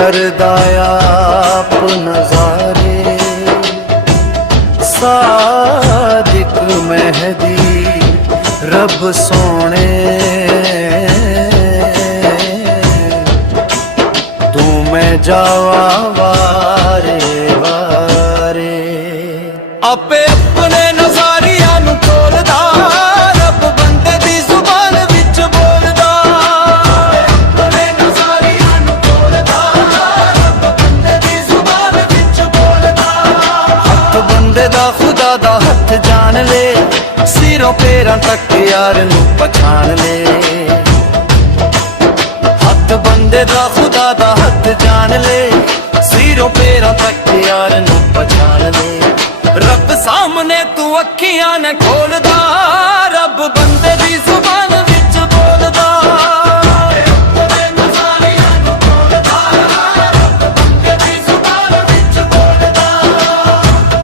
करदा आप नजारे सादिक मेहदी रब सोने तू मैं जावा वारे वारे आपे अपने नजारिया नू खोलदा रब बंदे दी जुबान विच बोलदा अपने नजारिया नू खोलदा रब बंदे दी जुबान विच बोलदा हथ बंदे दा खुदा दा हथ जान ले सिरों पैरां तक यार नू पछाण ले हथ बंदे दा खुदा दा हथ जान ले सिरों पैरां तक यार नू पछाण ले रब सामने तू अखियां ने खोलदा रब बंदे दी जुबान